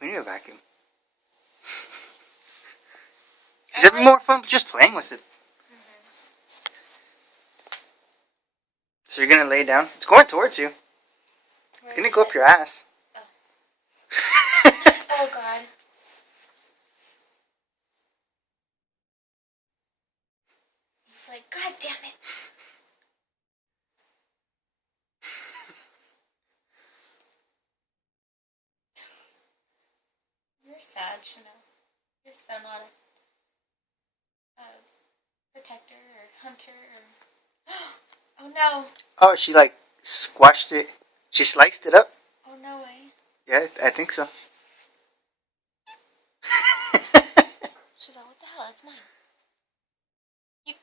We need a vacuum. She's having more fun just playing with it. So you're gonna lay down? It's going towards you. It's gonna go up your ass. Oh. Oh God. He's like, God damn it. You're sad, Chanel. You're so not a protector or hunter or... Oh no. Oh, she like squashed it. She sliced it up. Oh no way. Yeah, I think so. She's all, what the hell? That's mine. You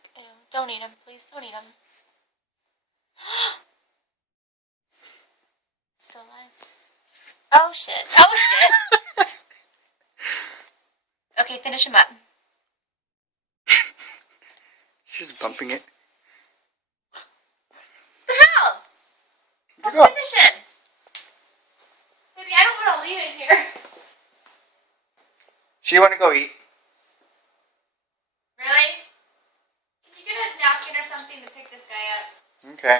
don't eat him, please. Don't eat him. Still alive. Oh shit. Oh shit. Okay, finish him up. She's bumping it. What the hell? I'll finish it. Baby, I don't want to leave it here. She want to go eat. Really? Can you get a napkin or something to pick this guy up? Okay.